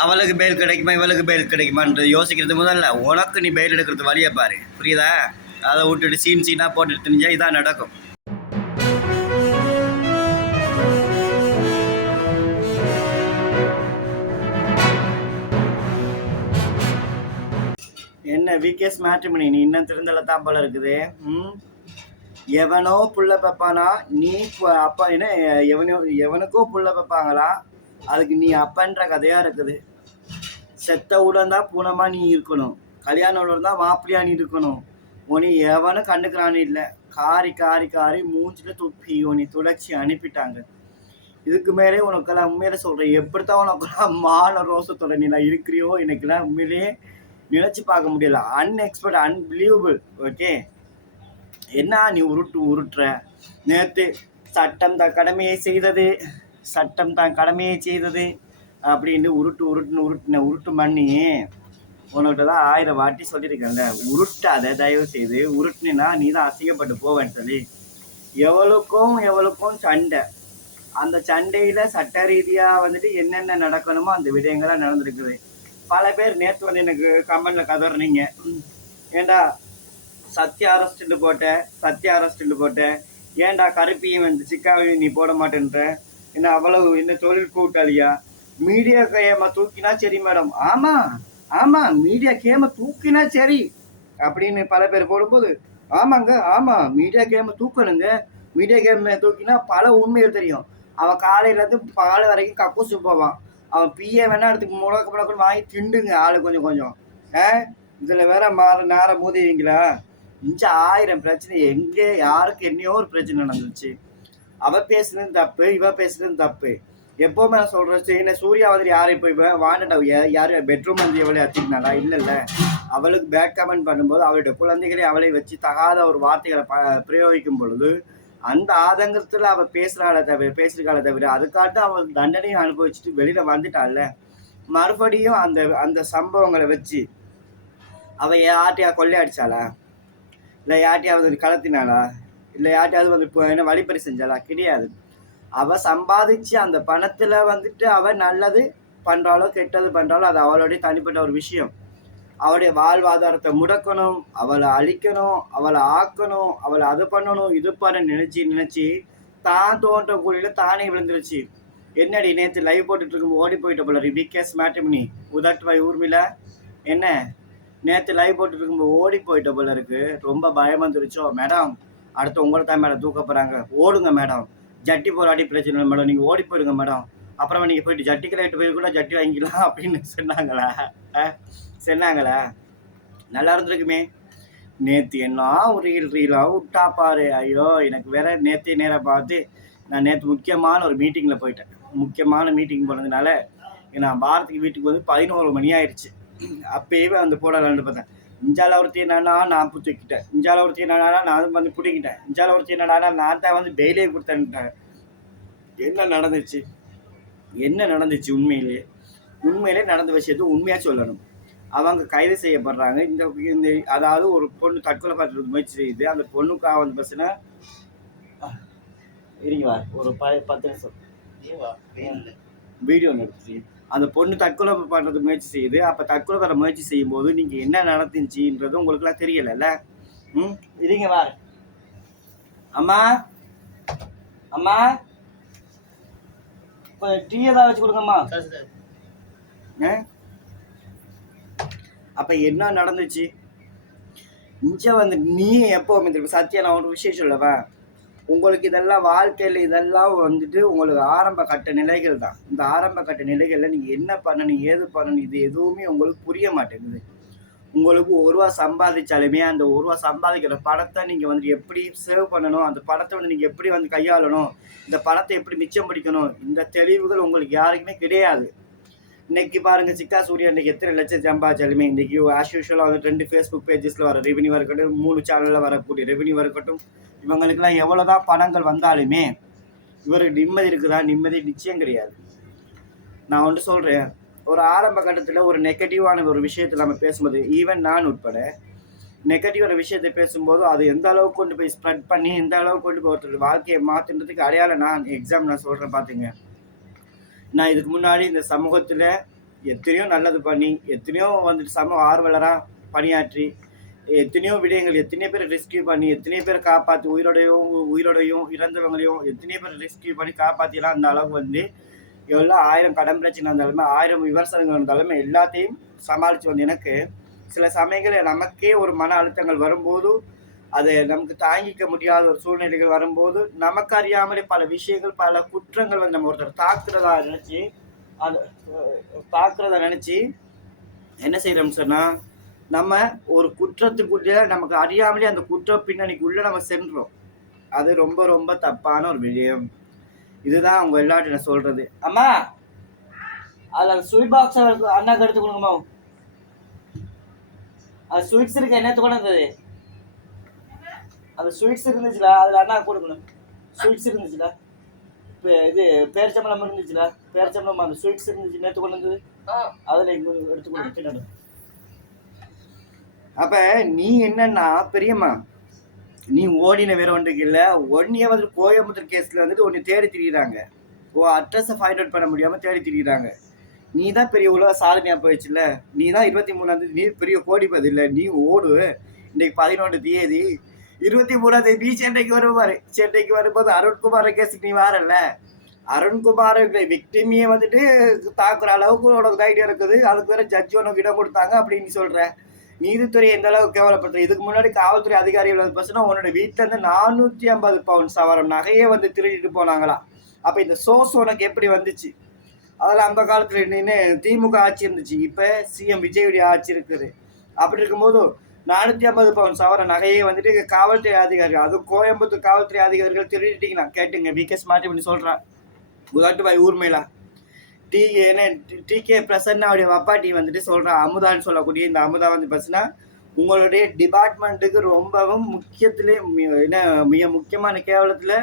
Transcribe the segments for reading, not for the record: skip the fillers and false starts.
அவளுக்கு பெயில் கிடைக்குமா இவளுக்கு பெயில் கிடைக்குமான்றது யோசிக்கிறது முதல்ல உனக்கு நீ பெயில் எடுக்கிறது வழியை பாரு, புரியுதா? அதை விட்டுட்டு சீனாக போட்டு தெரிஞ்சா இதான் நடக்கும். என்ன விகேஸ் மேட்ரிமோனி, நீ இன்னும் திருந்தல தான் போல இருக்குது. எவனோ புள்ள பப்பானா நீ அப்பா என்ன எவனுக்கோ புள்ள பப்பாங்களா, அதுக்கு நீ அப்பன்ற கதையா இருக்குது. செத்த உடன் தான் பூனமா நீ இருக்கணும், கல்யாணம் உடன் தான் மாப்பிள்ளையா நீ இருக்கணும். உனி எவனும் கண்டுக்கிறான்னு இல்லை, காரி காரி காரி மூஞ்சில துப்பி உனி துளைச்சி அனுப்பிட்டாங்க. இதுக்கு மேலே உனக்கெல்லாம் உண்மையில சொல்றேன், எப்படித்தான் உனக்கெல்லாம் மான ரோசத்தோட நீ நான் இருக்கிறியோ எனக்குலாம் உண்மையிலேயே நினைச்சு பார்க்க முடியல. அன்எக்ஸ்பெக்ட், அன்பிலீவபிள். ஓகே, என்ன நீ உருட்டுற? நேற்று சட்டம் தான் கடமையை செய்தது, சட்டம் தான் கடமையை செய்தது அப்படின்னு உருட்டு பண்ணி உனக்கிட்ட தான் 1000 வாட்டி சொல்லியிருக்கேன்ல, உருட்டாத தயவு செய்து. உருட்டுனா நீ தான் அசிங்கப்பட்டு போவேன்னு சொல்லி. எவ்வளவுக்கும் சண்டை. அந்த சண்டையில சட்ட ரீதியா வந்துட்டு என்னென்ன நடக்கணுமோ அந்த விடயங்கள்லாம் நடந்திருக்குது. பல பேர் நேற்று வந்து எனக்கு கமெண்ட்ல கதறினீங்க, ஏண்டா சத்யா அரெஸ்ட் போட்ட, ஏண்டா கருப்பியும் வந்து சிக்காவையும் நீ போட மாட்டேன்ற, என்ன அவ்வளவு என்ன தொழில் கூட்டாளியா? மீடியா கேம தூக்கினா சரி மேடம். ஆமா மீடியா கேம தூக்கினா சரி அப்படின்னு பல பேர் போடும்போது, ஆமா மீடியா கேம தூக்கணுங்க. மீடியா கேம தூக்கினா பல உண்மைகள் தெரியும். அவன் காலையில இருந்து பாலை வரைக்கும் கக்கூசு போவான். அவன் பிஏ வேணா எடுத்துக்கு முடக்கு வாங்கி திண்டுங்க ஆளு கொஞ்சம். இதுல வேற நேர மோதிவீங்களா? இஞ்ச 1000 பிரச்சனை. எங்கே யாருக்கு என்னையோ ஒரு பிரச்சனை நடந்துச்சு. அவ பேசுனது தப்பு, இவ பேசுனது தப்பு. எப்பவுமே நான் சொல்றேன், என்ன சூர்யா வந்து யாரும் இப்போ வாண்டா யாரு பெட்ரூம் வந்து எவ்வளவு அத்திக்கினாடா? இல்ல, அவளுக்கு பேட் கமெண்ட் பண்ணும்போது அவளுடைய குழந்தைகளை அவளை வச்சு தகாத ஒரு வார்த்தைகளை பிரயோகிக்கும் பொழுது அந்த ஆதங்கத்துல அவ பேசுறாள தவிர அதுக்காட்டு அவள் தண்டனையும் அனுபவிச்சுட்டு வெளியில வந்துட்டாள்ல. மறுபடியும் அந்த சம்பவங்களை வச்சு அவ யார்ட்டையா கொள்ளையடிச்சாளா, இல்லை யார்ட்டையாவது கடத்தினாளா, இல்லை யார்ட்டையாவது வந்து என்ன வழிப்பறி செஞ்சாளா? கிடையாது. அவ சம்பாதிச்சு அந்த பணத்துல வந்துட்டு அவ நல்லது பண்றாளோ கெட்டது பண்றாளோ அது அவளுடைய தனிப்பட்ட ஒரு விஷயம். அவளுடைய வாழ்வாதாரத்தை முடக்கணும், அவளை அழிக்கணும், அவளை ஆக்கணும், அவளை அது பண்ணணும் இது பண்ண நினைச்சு தான் தோன்ற கூலியில தானே விழுந்துருச்சு. என்னடி நேற்று லைவ் போட்டுட்டு இருக்கும் ஓடி போயிட்ட போல விகேஸ் மேட்ரிமோனி உதட்டுவாய் ஊர்மில, என்ன நேற்று லைவ் போட்டுட்டு இருக்கும்போது ஓடி போயிட்ட போல இருக்கு. ரொம்ப பயம் வந்துருச்சோ? மேடம் அடுத்து உங்களை தான் மேடம் தூக்க போறாங்க, ஓடுங்க மேடம். ஜட்டி போராடி பிரச்சனை இல்லை மேடம், நீங்க ஓடி போயிருங்க மேடம். அப்புறமா நீங்க போயிட்டு ஜட்டி கலைட்டு போய் கூட ஜட்டி வாங்கிக்கலாம் அப்படின்னு சொன்னாங்களா? நல்லா இருந்திருக்குமே. நேற்று என்ன ஒரு ரீலா விட்டா பாரு. ஐயோ, எனக்கு வேற நேற்று நேரம் பார்த்து நான் நேற்று முக்கியமான ஒரு மீட்டிங்கில் போயிட்டேன். முக்கியமான மீட்டிங் போனதுனால நான் பாரதிக்கு வீட்டுக்கு வந்து 11 மணி ஆயிடுச்சு. அப்பயே வந்து போடலான்னு பார்த்தேன். இஞ்சால ஒருத்தி என்னன்னா நான் தூக்கிட்டேன், இஞ்சால ஒருத்தி என்னன்னா நான் வந்து பிடிக்கிட்டேன், இஞ்சால ஒருத்தி என்னன்னா நான் தான் வந்து பெயிலே கொடுத்தேன்ட்டேன். என்ன நடந்துச்சு? உண்மையிலே நடந்த விஷயத்த உண்மையா சொல்லணும். அவங்க கைது செய்யப்படுறாங்க. இந்த அதாவது ஒரு பொண்ணு தற்கொலை பார்த்து முயற்சி செய்யுது. அந்த பொண்ணுக்காக வந்து பஸ்னா ஒரு 10 நிமிஷம் வீடியோ நடத்துச்சு. அந்த பொண்ணு தற்கொலை பண்றது முயற்சி செய்யுது. அப்ப தற்கொலை வர முயற்சி செய்யும் போது நீங்க என்ன நடந்துச்சுன்றது உங்களுக்கு எல்லாம் தெரியல. இருங்க வார். அம்மா டீ ஏதாவது வச்சு கொடுங்கம்மா. அப்ப என்ன நடந்துச்சு? இங்க வந்து நீ எப்பவுமே திரும்ப சத்தியா நான் ஒரு விஷயம் சொல்லவா, உங்களுக்கு இதெல்லாம் வாழ்க்கையில் இதெல்லாம் வந்துட்டு உங்களுக்கு ஆரம்ப கட்ட நிலைகள் தான். இந்த ஆரம்ப கட்ட நிலைகளில் நீங்கள் என்ன பண்ணணும் ஏது பண்ணணும் இது எதுவுமே உங்களுக்கு புரிய மாட்டேங்குது. உங்களுக்கு 1 ரூபா சம்பாதிச்சாலுமே அந்த 1 ரூபா சம்பாதிக்கிற பணத்தை நீங்கள் வந்து எப்படி சேவ் பண்ணணும், அந்த பணத்தை வந்து நீங்கள் எப்படி வந்து கையாளணும், இந்த பணத்தை எப்படி மிச்சம் பிடிக்கணும், இந்த தெளிவுகள் உங்களுக்கு யாருக்குமே கிடையாது. இன்னைக்கு பாருங்க, சிக்கா சூர்யா இன்னைக்கு எத்தனை லட்சம் சம்பாதிச்சாலுமே இன்னைக்கு ஆஸ் யூஷுவலாக வந்து 2 ஃபேஸ்புக் பேஜஸ்ல வர ரெவன்யூ இருக்கட்டும், 3 சேனல்ல வரக்கூடிய ரெவன்யூ இருக்கட்டும், இவங்களுக்குலாம் எவ்வளவுதான் பணங்கள் வந்தாலுமே இவருக்கு நிம்மதி இருக்குதா? நிம்மதி நிச்சயம் கிடையாது. நான் ஒன்று சொல்றேன், ஒரு ஆரம்ப கட்டத்தில் ஒரு நெகட்டிவான ஒரு விஷயத்தை நம்ம பேசும்போது, ஈவன் நான் உட்பட நெகட்டிவான விஷயத்தை பேசும்போது அது எந்த அளவுக்கு கொண்டு போய் ஸ்ப்ரெட் பண்ணி எந்த அளவுக்கு கொண்டு போய் ஒருத்தர் வாழ்க்கையை மாற்றுன்றதுக்கு அடையாளம் நான் சொல்றேன். பார்த்துங்க, நான் இதுக்கு முன்னாடி இந்த சமூகத்தில் எத்தனையோ நல்லது பண்ணி, எத்தனையோ வந்துட்டு சமூக ஆர்வலராக பணியாற்றி, எத்தனையோ விடயங்கள், எத்தனையோ பேர் ரெஸ்கியூ பண்ணி, எத்தனையோ பேர் காப்பாற்றி, உயிரோடையும் இறந்தவங்களையும் எத்தனையோ பேர் ரெஸ்கியூ பண்ணி காப்பாற்றிலாம் அந்த அளவுக்கு வந்து எவ்வளோ 1000 கடன் பிரச்சனை இருந்தாலுமே 1000 விமர்சனங்கள் இருந்தாலுமே எல்லாத்தையும் சமாளித்து வந்து எனக்கு சில சமயங்களில் நமக்கே ஒரு மன அழுத்தங்கள் வரும்போது அதை நமக்கு தாங்கிக்க முடியாத ஒரு சூழ்நிலைகள் வரும்போது நமக்கு அறியாமலே பல விஷயங்கள் பல குற்றங்கள் வந்து நம்ம ஒருத்தர் தாக்குறதா நினைச்சு என்ன செய்யறோம்னு சொன்னா நம்ம ஒரு குற்றத்துக்குள்ள நமக்கு அறியாமலே அந்த குற்ற பின்னணிக்குள்ள நம்ம சென்றோம். அது ரொம்ப ரொம்ப தப்பான ஒரு விஷயம். இதுதான் அவங்க எல்லார்ட்டும் நான் சொல்றது. அம்மா அதுல அந்த ஸ்வீட் பாக்ஸ் அண்ணாக்கு எடுத்து கொடுங்கம்மா. அது ஸ்வீட்ஸ் இருக்கு என்னத்து கொண்டு வந்தது? அந்த ஸ்வீட்ஸ் இருந்துச்சுல அதுல அண்ணா கொடுக்கணும். ஸ்வீட்ஸ் இருந்துச்சுல இது பேரிச்சம்பளம் இருந்துச்சுல பேரிச்சம்பளம் அந்த ஸ்வீட்ஸ் இருந்துச்சு நேற்று கொண்டு வந்தது அதுல எடுத்து கொடுத்து. அப்ப நீ என்னன்னா பெரியம்மா நீ ஓடின வேற ஒன்றுக்கு இல்லை ஒன்னிய வந்து கோயம்புத்தூர் கேஸ்ல வந்துட்டு ஒன்னு தேடி திரியிறாங்க. அட்ரஸை ஃபைண்ட் அவுட் பண்ண முடியாம தேடி திரியிறாங்க. நீ தான் பெரிய உலக சாதனையா போயிடுச்சுல. நீ தான் 23ஆம் நீ பெரிய கோடிப்பது இல்லை. நீ ஓடு. இன்னைக்கு 11 தேதி 23ஆம் தேதி சென்னைக்கு வருவாரு. சென்னைக்கு வரும்போது அருண்குமார் கேஸுக்கு நீ வரல. அருண்குமார் விக்டிமியை வந்துட்டு தாக்குற அளவுக்கு உனக்கு தைரியம் இருக்குது. அதுக்கு வேற ஜட்ஜி உனக்கு இடம் கொடுத்தாங்க அப்படின்னு சொல்ற. நீதித்துறை எந்த அளவுக்கு கேவலப்படுத்துற. இதுக்கு முன்னாடி காவல்துறை அதிகாரிகள் பசங்க உன்னோட வீட்டுல இருந்து 450 பவுன் சவரம் நகையே வந்து திருடிட்டு போனாங்களா. அப்ப இந்த சோர்ஸ் உனக்கு எப்படி வந்துச்சு? அதெல்லாம் அந்த காலத்துல நின்று திமுக ஆட்சி இருந்துச்சு. இப்ப சிஎம் விஜயுடைய ஆட்சி இருக்குது. அப்படி இருக்கும்போது 450 பவுன் சவர நகையே வந்துட்டு காவல்துறை அதிகாரிகள் அதுவும் கோயம்புத்தூர் காவல்துறை அதிகாரிகள் திருடிட்டீங்கன்னா கேட்டுங்க. விகேஸ் மாற்றி பண்ணி சொல்றான் உதாட்டு பாய் ஊர்மையில டிகே பிரசன்னாவுடைய வப்பாட்டி வந்துட்டு சொல்றான். அமுதான்னு சொல்லக்கூடிய இந்த அமுதா வந்து பார்த்தீங்கன்னா உங்களுடைய டிபார்ட்மெண்ட்டுக்கு ரொம்பவும் முக்கியத்திலே என்ன மிக முக்கியமான கேவலத்துல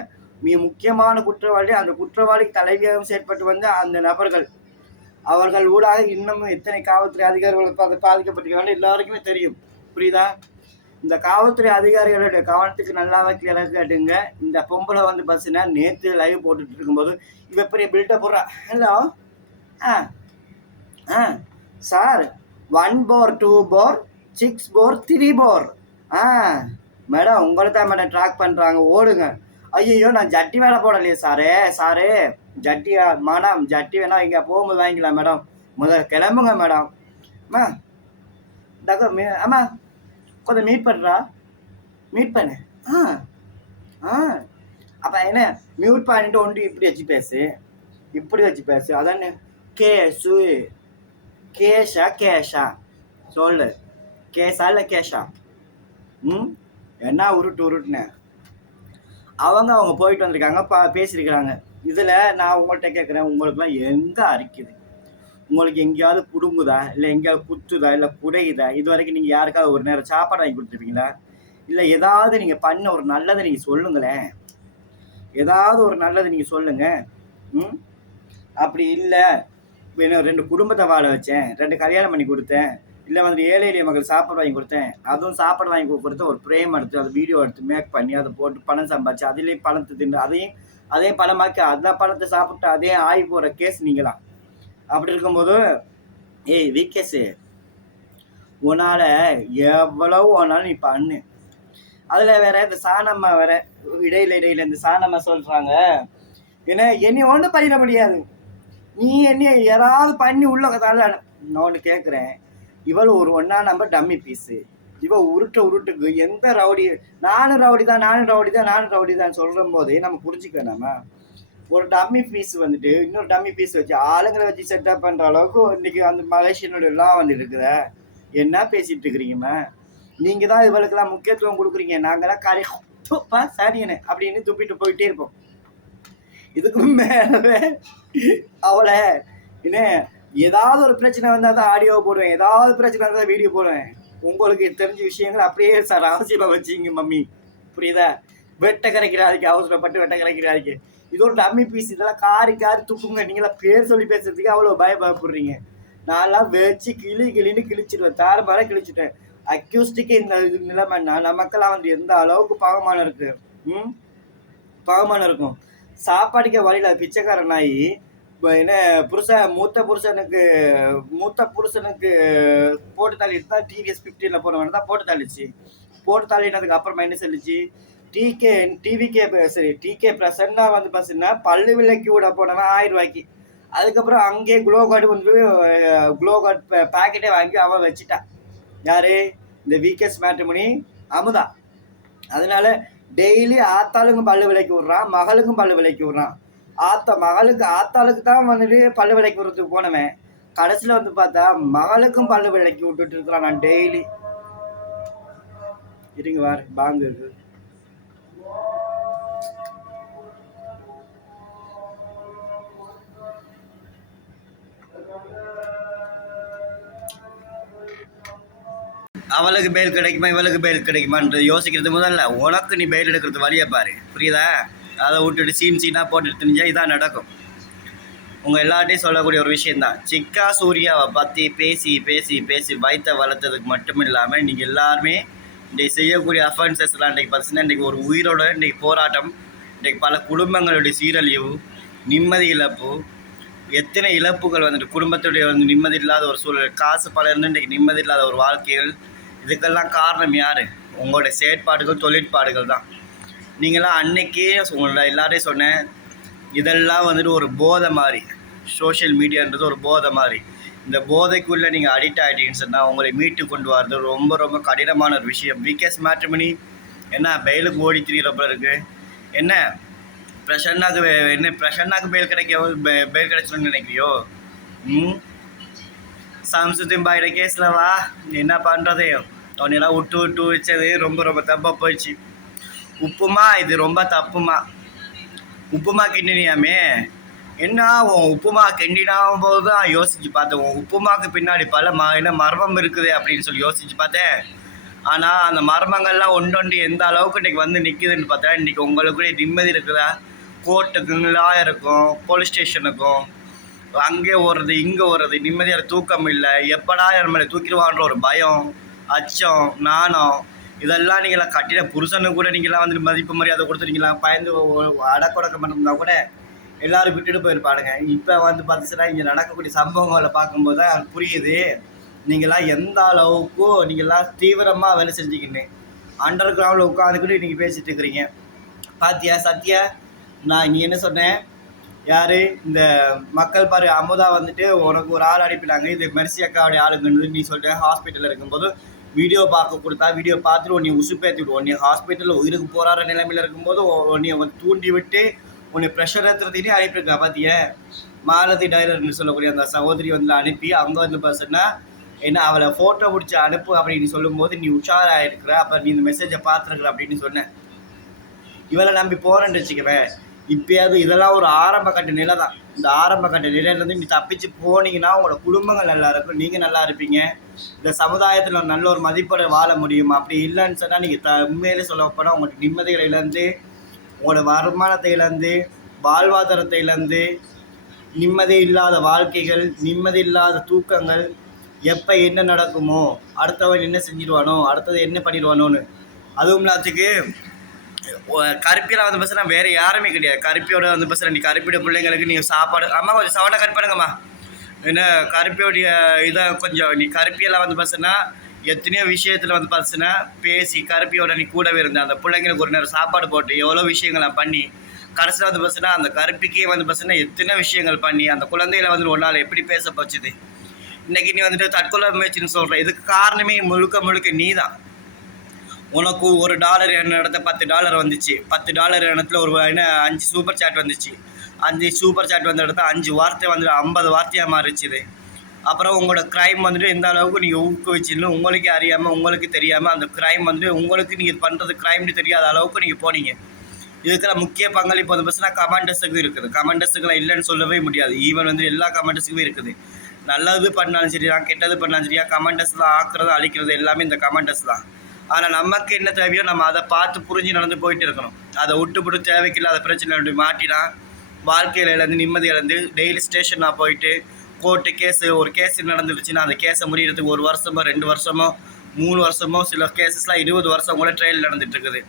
மிக முக்கியமான குற்றவாளி. அந்த குற்றவாளிக்கு தலைவியாகவும் செயற்பட்டு வந்து அந்த நபர்கள் அவர்கள் ஊடாக இன்னமும் எத்தனை காவல்துறை அதிகாரிகள் பாதிக்கப்பட்டிருக்காங்க எல்லாருக்குமே தெரியும். புரியுதா? இந்த காவல்துறை அதிகாரிகளுடைய கவனத்துக்கு நல்லாவே கிளியராக கேட்டுங்க. இந்த பொம்பளை வந்து பார்த்தீங்கன்னா நேற்று லைவ் போட்டுட்டு இருக்கும்போது இவ பெரிய பில்டப் போடுறா. ஹலோ சார் 1 போர் 2 போர் 6 போர் 3 போர் மேடம் உங்களை தான் மேடம் ட்ராக் பண்ணுறாங்க ஓடுங்க. ஐயோ நான் ஜட்டி வேலை போடலையே சாரு ஜட்டியா மேடம் ஜட்டி வேணா இங்கே போகும்போது வாங்கிக்கலாம் மேடம். முதல்ல கிளம்புங்க மேடம். ஆமா கொஞ்சம் மீட் பண்ணு. அப்போ என்ன மியூட் பண்ணிட்டு ஒன்று இப்படி வச்சு பேசு அதானே. கேஷா சொல்லு. கேஷா இல்லை கேஷா? என்ன உருட்டுன்னு அவங்க போயிட்டு வந்திருக்காங்க பேசியிருக்கிறாங்க. இதில் நான் உங்கள்கிட்ட கேட்குறேன், உங்களுக்குலாம் எங்கே அரிக்குது? உங்களுக்கு எங்கேயாவது புடுங்குதா இல்லை எங்கேயாவது குத்துதா இல்லை குடையுதா? இது வரைக்கும் நீங்கள் யாருக்காவது ஒரு நேரம் சாப்பாடு வாங்கி கொடுத்துருப்பீங்களா? இல்லை ஏதாவது நீங்கள் பண்ண ஒரு நல்லதை நீங்கள் சொல்லுங்களேன். ஏதாவது ஒரு நல்லதை நீங்கள் சொல்லுங்க. அப்படி இல்லை இன்னும் 2 குடும்பத்தை வாழ வச்சேன், 2 கல்யாணம் பண்ணி கொடுத்தேன், இல்லை வந்து ஏழை எளிய மக்கள் சாப்பாடு வாங்கி கொடுத்தேன், அதுவும் சாப்பாடு வாங்கி கொடுத்த ஒரு பிரேம் எடுத்து அதை வீடியோ எடுத்து மேக் பண்ணி அதை போட்டு பணம் சம்பாதிச்சு அதுலேயும் பணத்தை தின்னு அதே பணமாக்கி அந்த பணத்தை சாப்பிட்டு அதே ஆகி போகிற கேஸ் நீங்களாம். அப்படி இருக்கும்போது விகேஸ் உன்னால் எவ்வளவு ஒன்னாலும் நீ பண்ணு. அதில் வேற இந்த சாணம்மா வேற இடையில இந்த சாணம்மா சொல்கிறாங்க ஏன்னா என்னை ஒன்றும் பண்ணிட முடியாது. நீ என்ன யாராவது பண்ணி உள்ள கதால நான் ஒன்று கேட்குறேன். இவள் ஒரு ஒன்றா நம்பர் டம்மி பீஸு. இவள் உருட்டுக்கு எந்த ரவுடி நானும் ரவுடி தான் சொல்கிற போதே நம்ம புரிஞ்சுக்க. நம்ம ஒரு டம்மி பீஸ் வந்துட்டு இன்னொரு டம்மி பீஸ் வச்சு ஆளுங்களை வச்சு செட்டப் பண்ணுற அளவுக்கு இன்னைக்கு அந்த மலேசியனோட எல்லாம் வந்து இருக்குத. என்ன பேசிட்டு இருக்கிறீங்கம்மா? நீங்கள் தான் இவளுக்கெல்லாம் முக்கியத்துவம் கொடுக்குறீங்க. நாங்களாம் கரைப்பா சாரியனு அப்படின்னு துப்பிட்டு போயிட்டே இருப்போம். இதுக்கு மேலே அவளை என்ன ஏதாவது ஒரு பிரச்சனை வந்தால் தான் ஆடியோ போடுவேன், ஏதாவது பிரச்சனை வந்தால் வீடியோ போடுவேன். உங்களுக்கு தெரிஞ்ச விஷயங்கள் அப்படியே சார் அவசியமாக வச்சுங்க மம்மி. புரியுதா? வெட்ட கரைக்கிறாருக்கு அவசரப்பட்டு வெட்ட கரைக்கிறாருக்கு. இது ஒரு டம்மி பீஸ். இதெல்லாம் காரி துப்புங்க. நீங்களாம் பேர் சொல்லி பேசுறதுக்கு அவ்வளோ பயப்படுறீங்க. நான்லாம் வச்சு கிளின்னு கிழிச்சிடுவேன். தாரமாக கிழிச்சிட்டேன். அக்யூஸ்டுக்கு இந்த நிலைமைன்னா நமக்கெல்லாம் வந்து எந்த அளவுக்கு பாவமானம் இருக்கும். சாப்பாடுக்க வழியில் பிச்சைக்காரன் ஆகி என்ன மூத்த புருஷனுக்கு போட்டு தள்ளிட்டு தான் டிவிஎஸ் 15ல போனவன் தான் போட்டு தள்ளிச்சு. போட்டு தள்ளினதுக்கு அப்புறமா என்ன சொல்லிச்சு, டிகே பிரசன்னா வந்து பார்த்தீங்கன்னா பல்லு விலைக்கு விட போனவன் 1000 ரூபாய்க்கு. அதுக்கப்புறம் அங்கேயே க்ளோ கார்டு பேக்கெட்டே வாங்கி அவன் வச்சுட்டான். யாரு? இந்த விகேஎஸ் மேட்ரிமோனி அமுதா. அதனால டெய்லி ஆத்தாளுக்கும் பல்லு விலைக்கு விடுறான், மகளுக்கும் பல்லு விலைக்கு விடுறான். ஆத்தாளுக்கு தான் வந்துட்டு பல்லு விலைக்கு விடுறதுக்கு போனவன் கடைசியில் வந்து பார்த்தா மகளுக்கும் பல்லு விலைக்கு விட்டுட்டு இருக்கிறான். நான் டெய்லி இருங்க வாரு பாங்கு இருக்கு. அவளுக்கு பெயில் கிடைக்குமா இவளுக்கு பெயில் கிடைக்குமான்றது யோசிக்கிறது முதல்ல உனக்கு நீ பெயில் எடுக்கிறது வழியை பாரு, புரியுதா? அதை விட்டுட்டு சீனாக போட்டு தெரிஞ்சா இதான் நடக்கும். உங்கள் எல்லார்ட்டையும் சொல்லக்கூடிய ஒரு விஷயந்தான், சிக்கா சூர்யாவை பற்றி பேசி பேசி பேசி வயிற்ற வளர்த்ததுக்கு மட்டும் இல்லாமல் நீங்கள் எல்லாருமே இன்றைக்கி செய்யக்கூடிய அஃபென்சஸ்லாம் இன்றைக்கி பார்த்தீங்கன்னா இன்றைக்கி ஒரு உயிரோட இன்றைக்கி போராட்டம், இன்றைக்கி பல குடும்பங்களுடைய சீரழிவு, நிம்மதி இழப்பு, எத்தனை இழப்புகள் வந்துட்டு குடும்பத்துடைய வந்து நிம்மதி இல்லாத ஒரு சூழல், காசு பல இருந்து இன்றைக்கி நிம்மதி இல்லாத ஒரு வாழ்க்கைகள். இதுக்கெல்லாம் காரணம் யார்? உங்களுடைய செயற்பாடுகள், தொழிற்பாடுகள் தான். நீங்களாம் அன்னைக்கே உங்களோட எல்லாரையும் சொன்னேன், இதெல்லாம் வந்துட்டு ஒரு போதை மாதிரி, சோஷியல் மீடியான்றது ஒரு போதை மாதிரி. இந்த போதைக்குள்ளே நீங்கள் அடிக்ட் ஆகிட்டீங்கன்னு சொன்னால் உங்களை மீட்டு கொண்டு வரது ரொம்ப ரொம்ப கடினமான ஒரு விஷயம். விகேஎஸ் மேட்ரிமோனி என்ன பெயிலுக்கு ஓடி திரிகிறப்ப இருக்குது, என்ன பிரசன்னாக்கு பெயில் கிடைச்சிடும்னு நினைக்கிறியோ? சம்சுதீன் பாயோட கேஸில் வா, என்ன பண்ணுறது? அவனெல்லாம் விட்டு வச்சது ரொம்ப ரொம்ப தப்பாக போயிடுச்சு. உப்புமா இது ரொம்ப தப்புமா. உப்புமா கிண்டினியாமே, என்ன உன் உப்புமா கிண்டினாகும் போது தான் யோசிச்சு பார்த்தேன், உன் உப்புமாக்கு பின்னாடி பல என்ன மர்மம் இருக்குது அப்படின்னு சொல்லி யோசிச்சு பார்த்தேன். ஆனால் அந்த மர்மங்கள்லாம் ஒன்றொன்று எந்த அளவுக்கு இன்றைக்கி வந்து நிற்குதுன்னு பார்த்தா, இன்றைக்கி உங்களுக்கு நிம்மதி இருக்குதா? கோர்ட்டுக்கும் லாயருக்கும் போலீஸ் ஸ்டேஷனுக்கும் அங்கே ஓடுறது இங்கே ஓடுறது, நிம்மதியான தூக்கம் இல்லை, எப்படா நம்மளை தூக்கிடுவான்ற ஒரு பயம், அச்சம், நாணம், இதெல்லாம் நீங்களாம் கட்டின புருஷனுக்கு கூட நீங்களாம் வந்து மதிப்பு மரியாதை கொடுத்துருங்களா? பயந்து அடக்கொடக்கம் பண்ணிருந்தா கூட எல்லாரும் விட்டுட்டு போயிருப்பாடுங்க. இப்போ வந்து பார்த்துச்சுன்னா இங்கே நடக்கக்கூடிய சம்பவங்களை பார்க்கும்போது தான் புரியுது, நீங்களாம் எந்த அளவுக்கு நீங்களாம் தீவிரமாக வேலை செஞ்சுக்கின்னு அண்டர் கிரவுண்டில் உட்காந்துக்கிட்டு நீங்கள் பேசிகிட்டு இருக்கிறீங்க. பாத்தியா சத்யா, நான் இங்கே என்ன சொன்னேன், யார் இந்த மக்கள் பாரு அமுதா வந்துட்டு உனக்கு ஒரு ஆள் அனுப்பினாங்க, இது மெர்சி அக்காவுடைய ஆளுங்கன்னு நீ சொல்லிட்டு ஹாஸ்பிட்டலில் இருக்கும்போது வீடியோ பார்க்க கொடுத்தா வீடியோ பார்த்துட்டு உன்னை உசுப்பேற்றி விடுவோம். நீ ஹாஸ்பிட்டலில் உயிருக்கு போராடுற நிலைமையில் இருக்கும்போது உன்னை தூண்டி விட்டு உன்னை ப்ரெஷர் ஏற்றுறதுனே அனுப்பியிருக்கா. பார்த்திய மாலதி டைலர்னு சொல்லக்கூடிய அந்த சகோதரி வந்து அனுப்பி அவங்க வந்து பார்த்தீங்கன்னா ஏன்னா அவளை ஃபோட்டோ பிடிச்சி அனுப்பு அப்படின்னு சொல்லும்போது நீ உஷாராயிருக்கிற, அப்போ நீ இந்த மெசேஜை பார்த்துருக்குற அப்படின்னு சொன்னேன். இவளை நம்பி போகிறேன்னு வச்சுக்குவேன். இப்போயாவது இதெல்லாம் ஒரு ஆரம்ப கட்ட நிலை தான். இந்த ஆரம்ப கட்ட நிலையிலேருந்து நீ தப்பிச்சு போனீங்கன்னா உங்களோட குடும்பங்கள் நல்லா இருக்கும், நீங்கள் நல்லா இருப்பீங்க, இந்த சமுதாயத்தில் நல்ல ஒரு மதிப்போட வாழ முடியும். அப்படி இல்லைன்னு சொன்னால் நீங்கள் உண்மையிலே சொல்ல போனால் உங்களுக்கு நிம்மதிகளை இழந்து, உங்களோட வருமானத்தை இழந்து, வாழ்வாதாரத்தை இழந்து, நிம்மதி இல்லாத வாழ்க்கைகள், நிம்மதி இல்லாத தூக்கங்கள், எப்போ என்ன நடக்குமோ, அடுத்தவன் என்ன செஞ்சிடுவானோ, அடுத்தது என்ன பண்ணிடுவானோன்னு. அதுவும் இல்லாததுக்கு கருப்பியில் வந்து பசங்க வேறு யாருமே கிடையாது. கருப்பியோட வந்து பசங்க நீ கருப்பியோட பிள்ளைங்களுக்கு நீங்கள் சாப்பாடு, அம்மா கொஞ்சம் சவனை கட் பண்ணுங்கம்மா, ஏன்னா கருப்பியோடைய இதை கொஞ்சம் நீ கருப்பியெல்லாம் வந்து பசங்கன்னா எத்தனையோ விஷயத்தில் வந்து பார்த்தீங்கன்னா பேசி கருப்பியோட நீ கூடவே இருந்தேன். அந்த பிள்ளைங்களுக்கு ஒரு நேரம் சாப்பாடு போட்டு எவ்வளோ விஷயங்களை பண்ணி கடைசியில் வந்து பார்த்தீங்கன்னா அந்த கருப்பிக்கே வந்து பார்த்தீங்கன்னா எத்தனை விஷயங்கள் பண்ணி அந்த குழந்தைகளை வந்து ஒரு நாள் எப்படி பேச போச்சுது. இன்றைக்கி நீ வந்துட்டு தற்கொலை முயற்சின்னு சொல்கிற, இதுக்கு காரணமே முழுக்க நீ தான். உனக்கு $1 இடத்த $10 வந்துச்சு, $10 இடத்துல ஒரு 5 சூப்பர் சாட் வந்துச்சு, 5 சூப்பர் சாட் வந்த இடத்துல 5 வார்த்தை வந்துட்டு 50 வார்த்தையாக மாறிச்சுது. அப்புறம் உங்களோட க்ரைம் வந்துட்டு எந்த அளவுக்கு நீங்கள் ஊக்குவிச்சின்னு உங்களுக்கே அறியாமல் உங்களுக்கு தெரியாமல் அந்த க்ரைம் வந்துட்டு உங்களுக்கு நீங்கள் பண்ணுறது க்ரைம்னு தெரியாத அளவுக்கு நீங்கள் போனீங்க. இதுக்கெல்லாம் முக்கிய பங்களிப்பு வந்து பார்த்தீங்கன்னா கமெண்டர்ஸுக்கு இருக்குது. கமெண்டர்ஸுக்கெல்லாம் இல்லைன்னு சொல்லவே முடியாது. ஈவன் வந்து எல்லா கமெண்டர்ஸுக்குமே இருக்குது. நல்லது பண்ணாலும் சரியா கெட்டது பண்ணாலும் சரியா கமெண்டர்ஸ் தான் ஆக்குறது அழிக்கிறது எல்லாமே இந்த கமெண்டர்ஸ் தான். ஆனால் நமக்கு என்ன தேவையோ நம்ம அதை பார்த்து புரிஞ்சு நடந்து போயிட்டு இருக்கணும். அதை விட்டு தேவைக்கில்லாத பிரச்சனை மாட்டினா வாழ்க்கையில் இழந்து நிம்மதி இழந்து டெய்லி ஸ்டேஷனாக போயிட்டு கோர்ட்டு கேஸு ஒரு கேஸ் நடந்துருச்சுன்னா அந்த கேஸை முடிகிறதுக்கு 1 வருஷமோ 2 வருஷமோ 3 வருஷமோ சில கேஸஸ்லாம் 20 வருஷம் கூட ட்ரையல் நடந்துகிட்டு இருக்குது.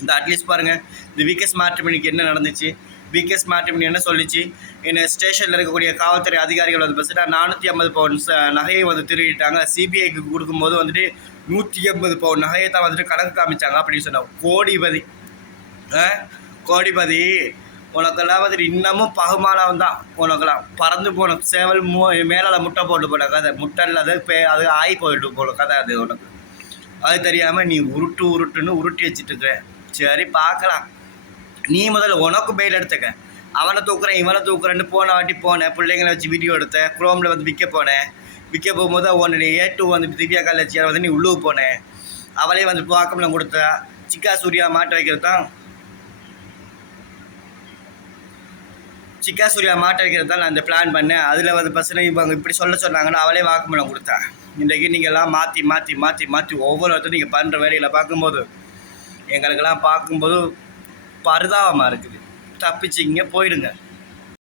இந்த அட்லீஸ்ட் பாருங்கள், இந்த விகேஎஸ் மேட்ரிமோனிக்கு என்ன நடந்துச்சு, பிகே ஸ்மார்ட் என்ன சொல்லிச்சு, என்ன ஸ்டேஷனில் இருக்கக்கூடிய காவல்துறை அதிகாரிகள் வந்து பஸ் 450 பவுன் நகையை வந்து திருடிட்டாங்க. சிபிஐக்கு கொடுக்கும்போது வந்துட்டு 180 பவுன் நகையை தான் வந்துட்டு கணக்கு காமிச்சாங்க அப்படின்னு சொன்னாங்க. கோடிபதி கோடிபதி உனக்கெல்லாம் வந்துட்டு இன்னமும் பகுமானம் தான். உனக்கெல்லாம் பறந்து போன சேவல் மேலால் முட்டை போட்டு போன கதை, முட்டை இல்லாத அது ஆகி போயிட்டு போன கதை அது உனக்கு. அது தெரியாமல் நீ உருட்டுன்னு உருட்டி வச்சுட்டு இருக்கிற. சரி பார்க்கலாம். நீ முதல்ல உனக்கு பெயில் எடுத்துக்க. அவனை தூக்குறேன் இவனை தூக்குறேன்னு போன வாட்டி போனேன், பிள்ளைங்களை வச்சு வீடியோ எடுத்தேன், குரோமில் வந்து விற்க போனேன். விற்க போகும்போது உன்னுடைய A2 வந்து திவ்யா காலேஜியை வந்து நீ உள்ளுக்கு போனேன். அவளே வந்து வாக்கம்லாம் கொடுத்தா. சிக்கா சூர்யா மாட்ட வைக்கிறது தான் நான் இந்த பிளான் பண்ணேன். அதில் வந்து பசங்க இவங்க இப்படி சொல்ல சொன்னாங்கன்னா அவளே வாக்குமூலம் கொடுத்தேன். இன்றைக்கி நீங்கள்லாம் மாற்றி ஒவ்வொருத்தரும் நீங்கள் பண்ணுற வேலையில் பார்க்கும்போது எங்களுக்கெல்லாம் பார்க்கும்போது பரிதாபமாக இருக்குது. தப்பிச்சிங்க, போயிடுங்க.